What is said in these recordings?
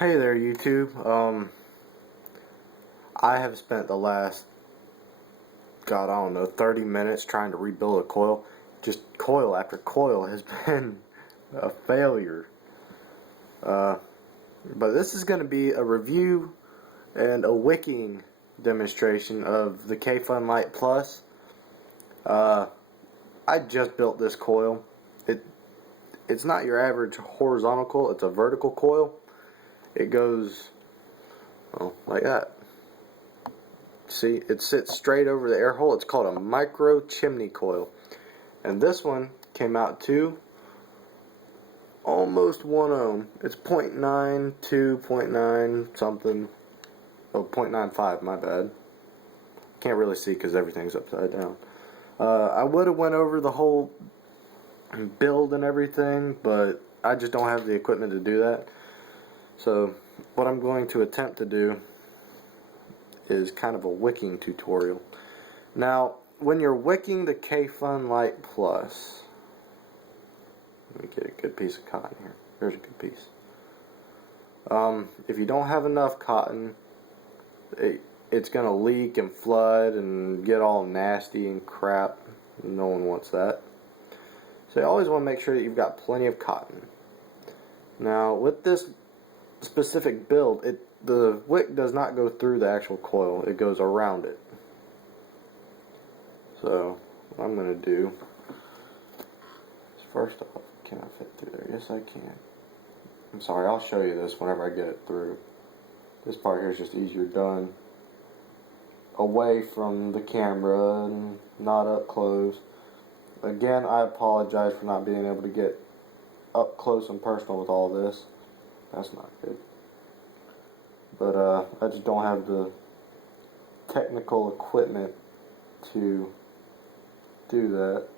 Hey there, YouTube. I have spent the last, God, I don't know, 30 minutes trying to rebuild a coil. Just coil after coil has been a failure. But this is going to be a review and a wicking demonstration of the Kayfun Lite Plus. I just built this coil. It's not your average horizontal coil, it's a vertical coil. It goes, well, like that. See, it sits straight over the air hole. It's called a micro chimney coil. And this one came out to almost 1 ohm. It's 0.9 to 0.9 something. Oh, 0.95, my bad. Can't really see because everything's upside down. I would have went over the whole build and everything, but I just don't have the equipment to do that. So what I'm going to attempt to do is kind of a wicking tutorial. Now, when you're wicking the Kayfun Lite Plus, let me get a good piece of cotton here. There's a good piece. If you don't have enough cotton, it's going to leak and flood and get all nasty and crap. No one wants that. So you always want to make sure that you've got plenty of cotton. Now, with this specific build, the wick does not go through the actual coil, it goes around it. So what I'm going to do is, first off, can I fit through there? Yes, I can. I'm sorry, I'll show you this whenever I get it through. This part here is just easier done away from the camera and not up close. Again, I apologize for not being able to get up close and personal with all this. That's not good. But I just don't have the technical equipment to do that.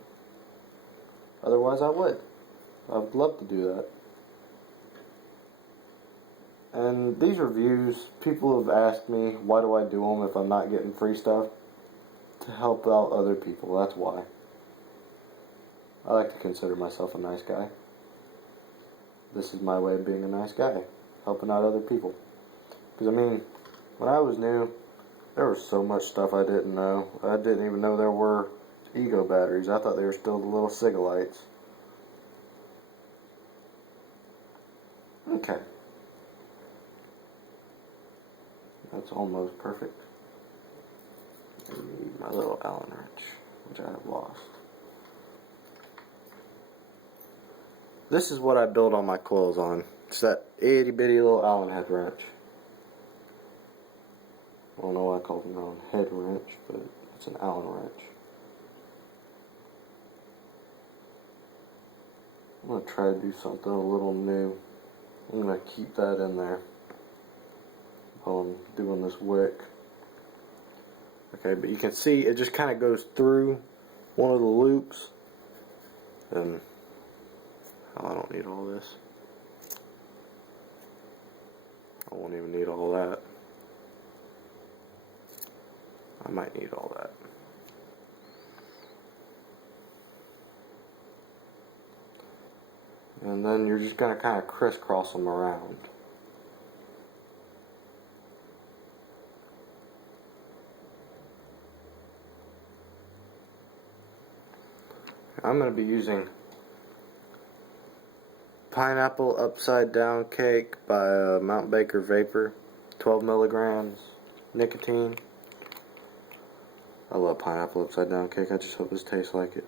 Otherwise I would. I'd love to do that. And these reviews, people have asked me, why do I do them if I'm not getting free stuff? To help out other people, that's why. I like to consider myself a nice guy. This is my way of being a nice guy, helping out other people. Because, I mean, when I was new, there was so much stuff I didn't know. I didn't even know there were ego batteries. I thought they were still the little Sigalites. Okay. That's almost perfect. I need my little Allen wrench, which I have lost. This is what I build all my coils on. It's that itty bitty little Allen head wrench. I don't know why I call it an Allen head wrench, but it's an Allen wrench. I'm going to try to do something a little new. I'm going to keep that in there while I'm doing this wick. Okay, but you can see it just kind of goes through one of the loops. And oh, I don't need all this. I won't even need all that. I might need all that. And then you're just going to kind of crisscross them around. I'm going to be using Pineapple Upside Down Cake by Mount Baker Vapor, 12 milligrams nicotine. I love pineapple upside down cake. I just hope this tastes like it.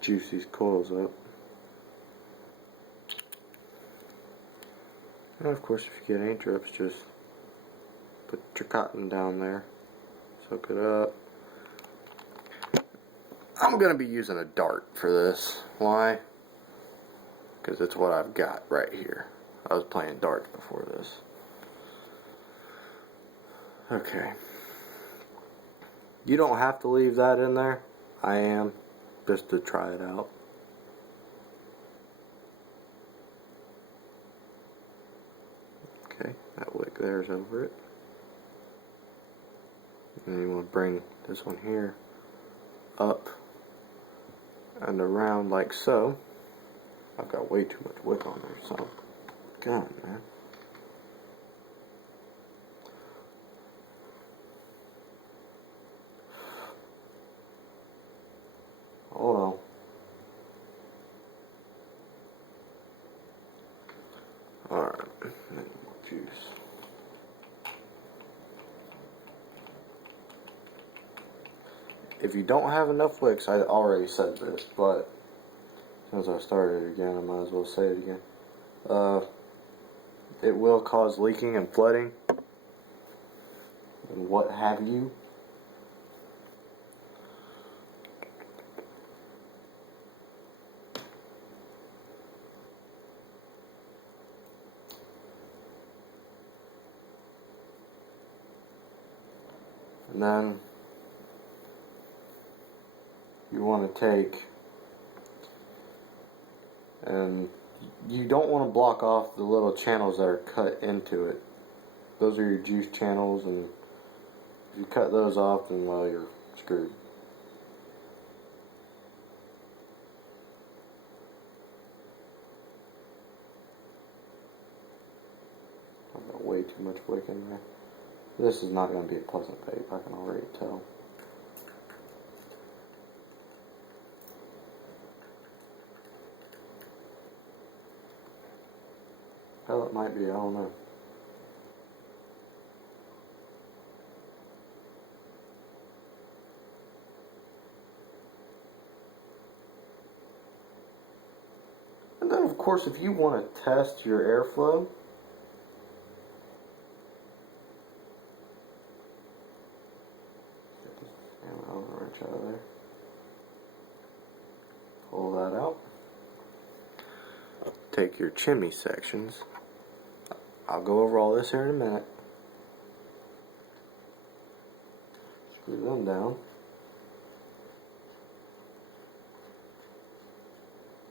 Juice these coils up. And of course, if you get any drips, just put your cotton down there. Soak it up. I'm going to be using a dart for this. Why? Because it's what I've got right here. I was playing darts before this. Okay. You don't have to leave that in there. I am. Just to try it out. Okay, that wick there's over it. And you want to bring this one here up and around like so. I've got way too much wick on there, so God, man. Oh well. Alright, more juice. If you don't have enough wicks, I already said this, but as I started it again, I might as well say it again. It will cause leaking and flooding and what have you. And then you want to take, and you don't want to block off the little channels that are cut into it. Those are your juice channels, and if you cut those off, then well, you're screwed. I've got way too much wick in there. This is not going to be a pleasant vape, I can already tell. Hell, it might be, I don't know. And then, of course, if you want to test your airflow, get this Allen wrench out of there. Pull that out. Take your chimney sections. I'll go over all this here in a minute. Screw them down.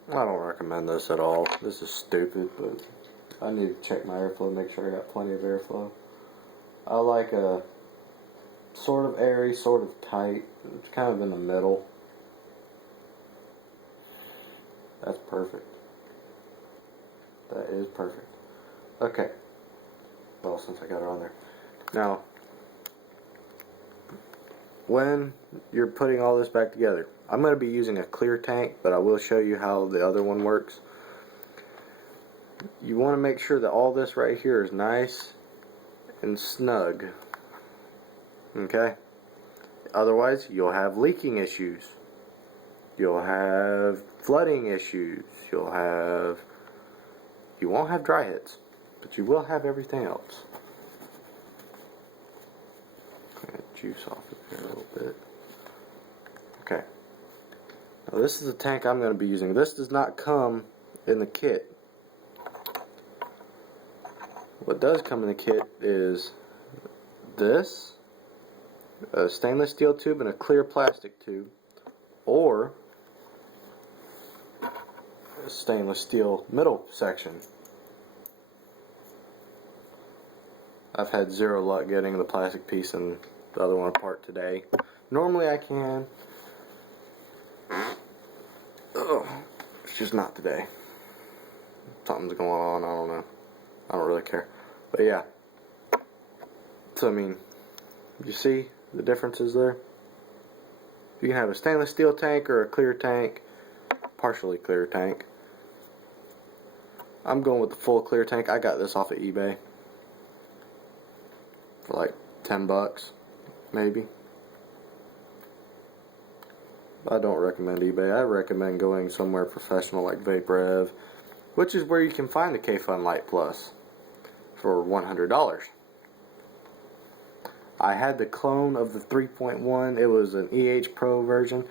I don't recommend this at all. This is stupid, but I need to check my airflow, make sure I got plenty of airflow. I like a sort of airy, sort of tight. It's kind of in the middle. That's perfect. That is perfect. Okay. Well, since I got it on there. Now, when you're putting all this back together, I'm going to be using a clear tank, but I will show you how the other one works. You want to make sure that all this right here is nice and snug. Okay? Otherwise, you'll have leaking issues. You'll have flooding issues. You won't have dry hits, but you will have everything else. I'm going to juice off of here a little bit. Okay. Now this is the tank I'm going to be using. This does not come in the kit. What does come in the kit is this, a stainless steel tube and a clear plastic tube, or a stainless steel middle section. I've had zero luck getting the plastic piece and the other one apart today. Normally I can. Ugh, it's just not today. Something's going on, I don't know. I don't really care. But yeah. So I mean, you see the differences there? You can have a stainless steel tank or a clear tank, partially clear tank. I'm going with the full clear tank. I got this off of eBay for like 10 bucks, maybe. I don't recommend eBay. I recommend going somewhere professional like VapeRev, which is where you can find the Kayfun Lite Plus for $100. I had the clone of the 3.1. It was an EH Pro version.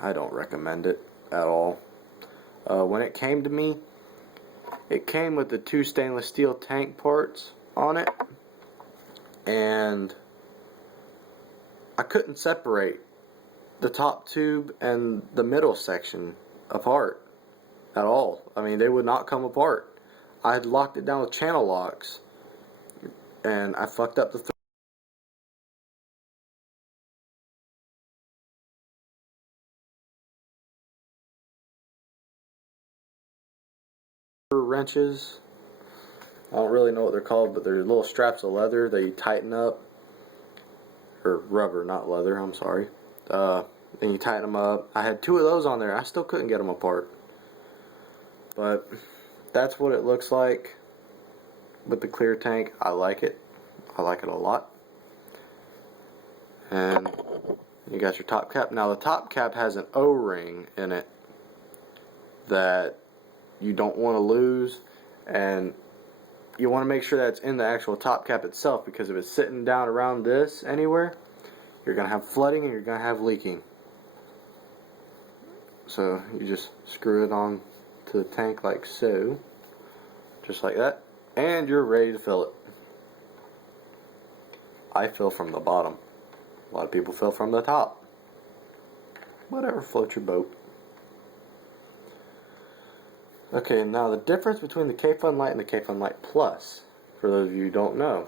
I don't recommend it at all. When it came to me, it came with the 2 stainless steel tank parts on it, and I couldn't separate the top tube and the middle section apart at all. I mean, they would not come apart. I had locked it down with channel locks, and I fucked up the wrenches. I don't really know what they're called, but they're little straps of leather that you tighten up. Or rubber, not leather, I'm sorry. Then you tighten them up. I had 2 of those on there. I still couldn't get them apart. But that's what it looks like with the clear tank. I like it. I like it a lot. And you got your top cap. Now the top cap has an O-ring in it that you don't want to lose, and you want to make sure that's in the actual top cap itself, because if it's sitting down around this anywhere, you're going to have flooding and you're going to have leaking. So you just screw it on to the tank like so, just like that, and you're ready to fill it. I fill from the bottom. A lot of people fill from the top. Whatever floats your boat. Okay, now the difference between the Kayfun Lite and the Kayfun Lite Plus, for those of you who don't know,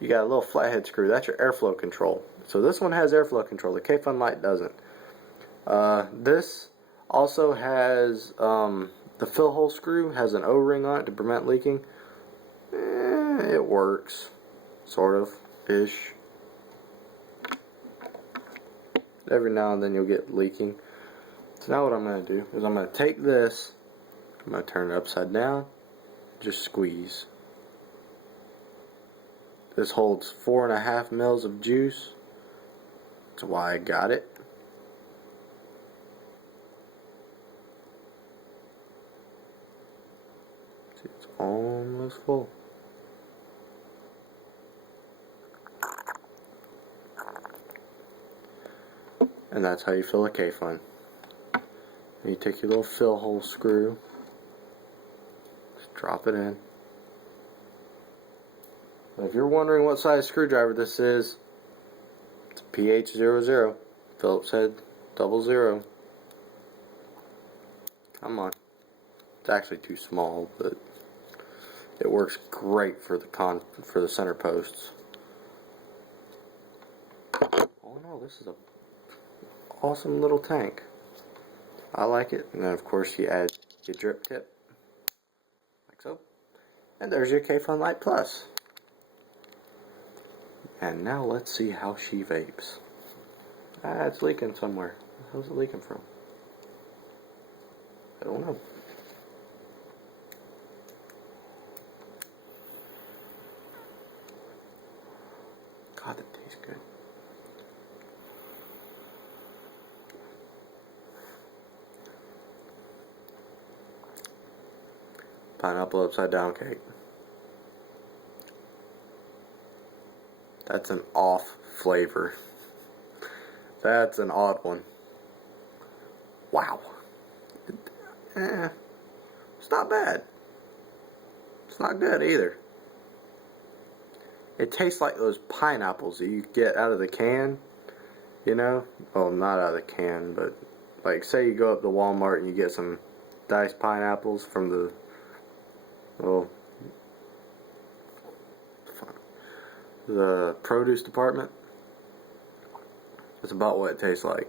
you got a little flathead screw. That's your airflow control. So this one has airflow control. The Kayfun Lite doesn't. This also has the fill hole screw has an O-ring on it to prevent leaking. It works, sort of, ish. Every now and then you'll get leaking. So now what I'm going to do is I'm going to take this, I'm going to turn it upside down, just squeeze. This holds 4.5 mils of juice. That's why I got it. See, it's almost full. And that's how you fill a Kayfun. You take your little fill hole screw, just drop it in. And if you're wondering what size screwdriver this is, it's a PH00, Phillips head 00. Come on. It's actually too small, but it works great for the center posts. All in all, this is a awesome little tank. I like it. And then of course you add your drip tip, like so. And there's your Kayfun Lite Plus. And now let's see how she vapes. It's leaking somewhere. Where's it leaking from? I don't know. God, that tastes good. Pineapple upside down cake. That's an off flavor. That's an odd one. Wow. It's not bad. It's not good either. It tastes like those pineapples that you get out of the can. You know? Well, not out of the can, but like say you go up to Walmart and you get some diced pineapples from the the produce department. That's about what it tastes like.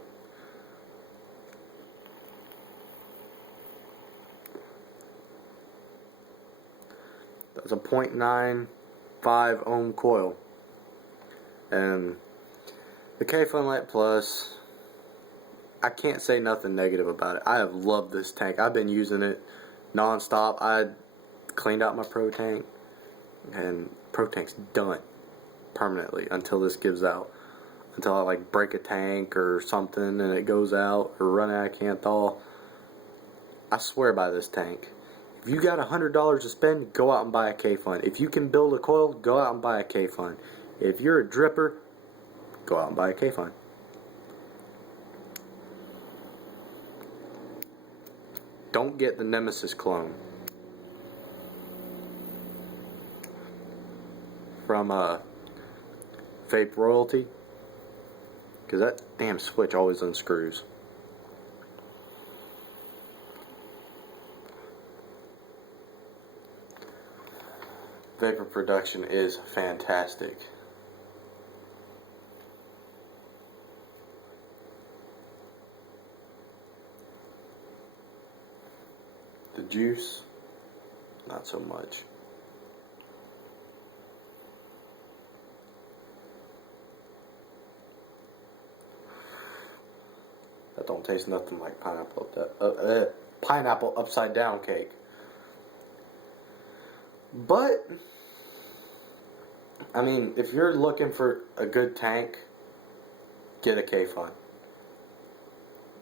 That's a 0.95 ohm coil. And the Kayfun Lite Plus, I can't say nothing negative about it. I have loved this tank. I've been using it non-stop. I cleaned out my Pro Tank, and Pro Tank's done permanently until this gives out. Until I like break a tank or something and it goes out or run out of Canthol. I swear by this tank. If you got $100 to spend, go out and buy a Kayfun. If you can build a coil, go out and buy a Kayfun. If you're a dripper, go out and buy a Kayfun. Don't get the Nemesis clone from Vape Royalty, because that damn switch always unscrews. Vapor production is fantastic. juice, not so much. That don't taste nothing like pineapple upside down cake. But I mean, if you're looking for a good tank, get a Kayfun.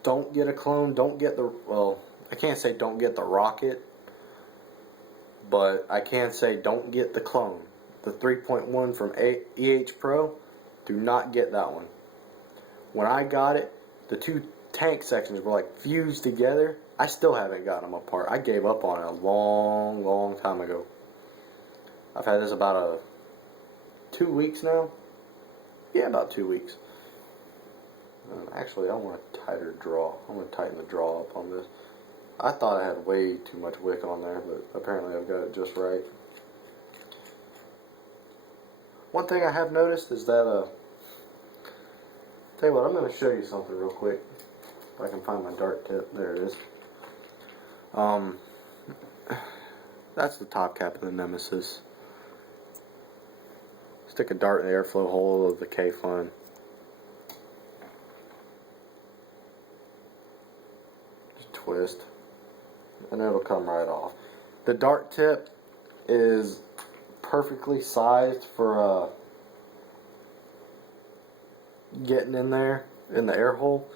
Don't get a clone. Don't get the, well, I can't say don't get the rocket, but I can say don't get the clone. The 3.1 from EH Pro, do not get that one. When I got it, the two tank sections were like fused together. I still haven't gotten them apart. I gave up on it a long time ago. I've had this about 2 weeks now. Yeah, about 2 weeks. Actually, I want a tighter draw. I'm going to tighten the draw up on this. I thought I had way too much wick on there, but apparently I've got it just right. One thing I have noticed is that, tell you what, I'm going to show you something real quick. If I can find my dart tip. There it is. That's the top cap of the Nemesis. Stick a dart in the airflow hole of the Kayfun. Just twist. And it'll come right off. The dart tip is perfectly sized for getting in there in the air hole,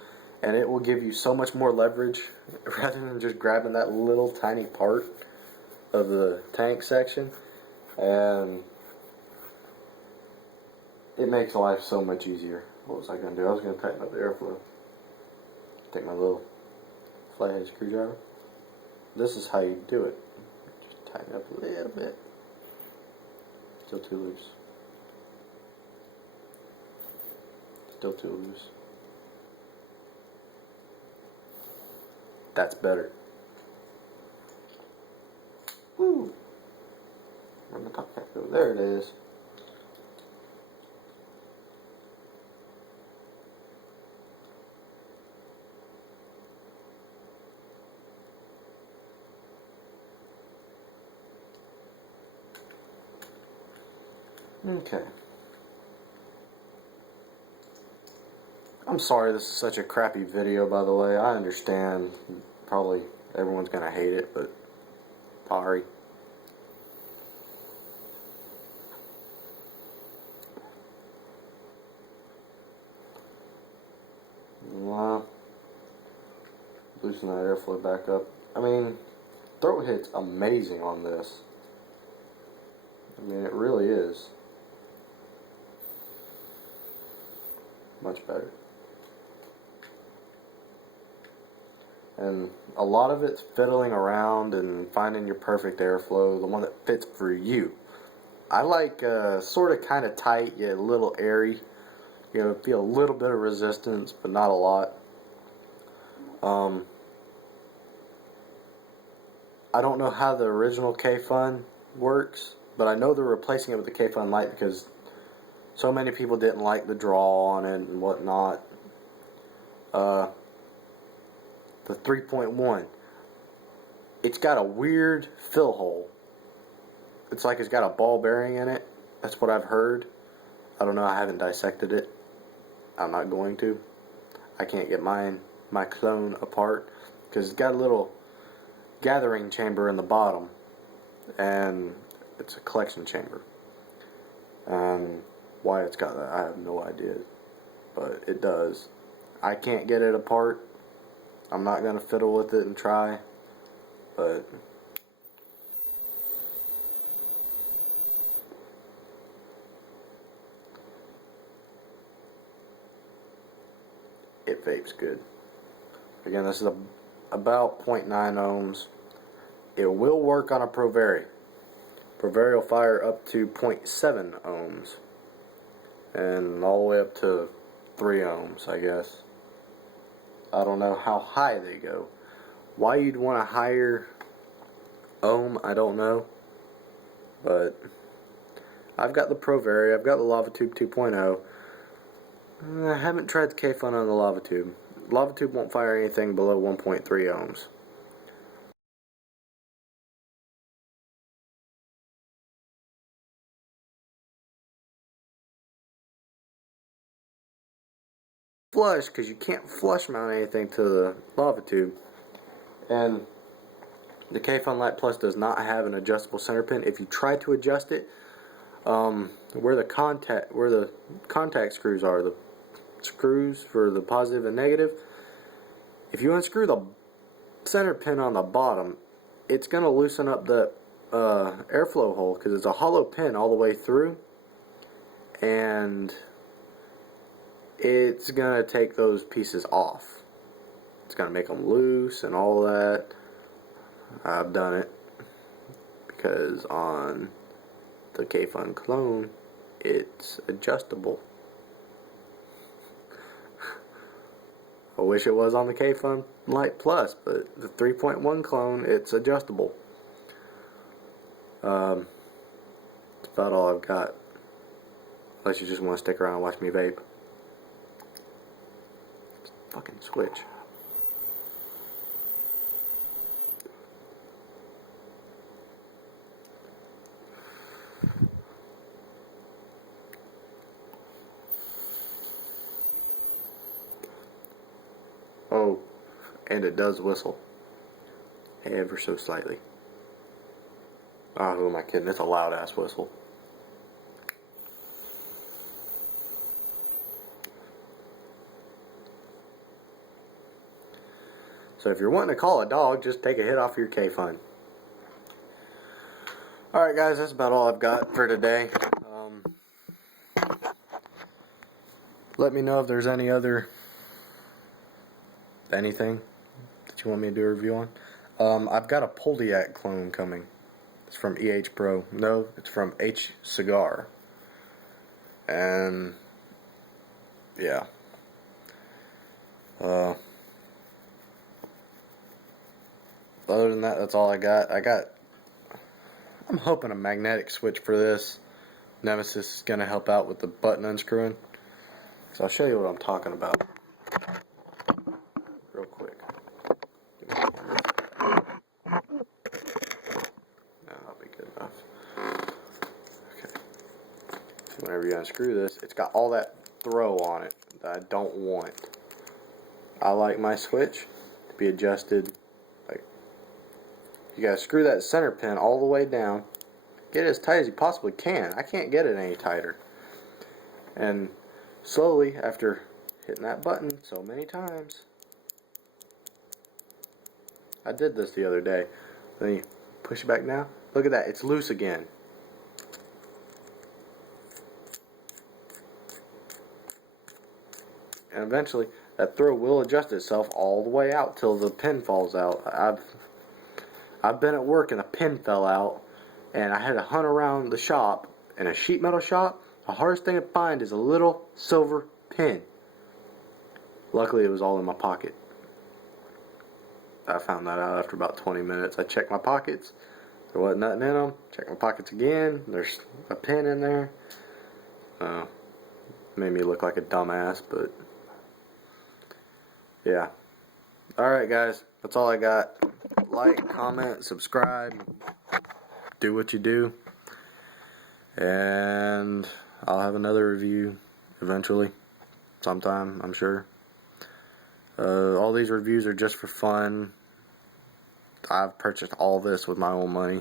and it will give you so much more leverage rather than just grabbing that little tiny part of the tank section, and it makes life so much easier. What was I going to do? I was going to tighten up the airflow. Take my little flathead screwdriver. This is how you do it. Just tighten up a little bit. Still too loose. Still too loose. That's better. Woo! Where'd the top cap go? There it is. Okay. I'm sorry this is such a crappy video, by the way. I understand. Probably everyone's gonna hate it, but sorry. Loosen that airflow back up. I mean, throat hit's amazing on this. I mean, it really is. Much better. And a lot of it's fiddling around and finding your perfect airflow, the one that fits for you. I like sort of kind of tight, yet a little airy. You know, feel a little bit of resistance, but not a lot. I don't know how the original Kayfun works, but I know they're replacing it with the Kayfun Lite because so many people didn't like the draw on it and whatnot. The 3.1, it's got a weird fill hole. It's like it's got a ball bearing in it. That's what I've heard. I don't know. I haven't dissected it. I'm not going to. I can't get my clone apart because it's got a little gathering chamber in the bottom, and it's a collection chamber. And why it's got that, I have no idea, but it does. I can't get it apart. I'm not gonna fiddle with it and try, but it vapes good. Again, this is about 0.9 ohms. It will work on a Provari. Provari will fire up to 0.7 ohms. And all the way up to 3 ohms, I guess. I don't know how high they go. Why you'd want a higher ohm, I don't know. But I've got the Provari, I've got the LavaTube 2.0. I haven't tried the Kayfun on the LavaTube. LavaTube won't fire anything below 1.3 ohms. flush because you can't flush mount anything to the lava tube. And the Kayfun Lite Plus does not have an adjustable center pin. If you try to adjust it, where the contact screws are, the screws for the positive and negative, if you unscrew the center pin on the bottom, it's going to loosen up the airflow hole because it's a hollow pin all the way through, and it's going to take those pieces off. It's going to make them loose and all that. I've done it because on the Kayfun clone it's adjustable. I wish it was on the Kayfun Lite Plus, but the 3.1 clone, it's adjustable. That's about all I've got. Unless you just want to stick around and watch me vape. Fucking switch. Oh, and it does whistle. Ever so slightly. Ah, who am I kidding? It's a loud ass whistle. So if you're wanting to call a dog, just take a hit off your Kayfun. Alright guys, that's about all I've got for today. Let me know if there's any other anything that you want me to do a review on. I've got a Poldiac clone coming. It's from EH Pro. No, it's from H Cigar. And yeah. Other than that, that's all I got. I'm hoping a magnetic switch for this. Nemesis is going to help out with the button unscrewing. So I'll show you what I'm talking about real quick. That'll be good enough. Okay. So whenever you unscrew this, it's got all that throw on it that I don't want. I like my switch to be adjusted. Like, you gotta screw that center pin all the way down. Get it as tight as you possibly can. I can't get it any tighter. And slowly, after hitting that button so many times, I did this the other day. Then you push it back now. Look at that, it's loose again. And eventually, that throw will adjust itself all the way out till the pin falls out. I've been at work and a pin fell out, and I had to hunt around the shop. In a sheet metal shop, the hardest thing to find is a little silver pin. Luckily, it was all in my pocket. I found that out after about 20 minutes. I checked my pockets. There wasn't nothing in them. Checked my pockets again. There's a pin in there. Made me look like a dumbass, but yeah. Alright guys, that's all I got. Like, comment, subscribe, do what you do, and I'll have another review eventually, sometime, I'm sure. All these reviews are just for fun. I've purchased all this with my own money.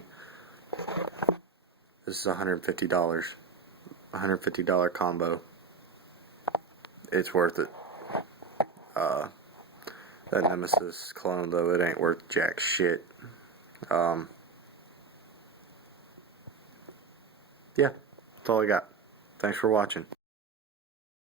This is $150. $150 combo. It's worth it. That Nemesis clone, though, it ain't worth jack shit. Yeah, that's all I got. Thanks for watching.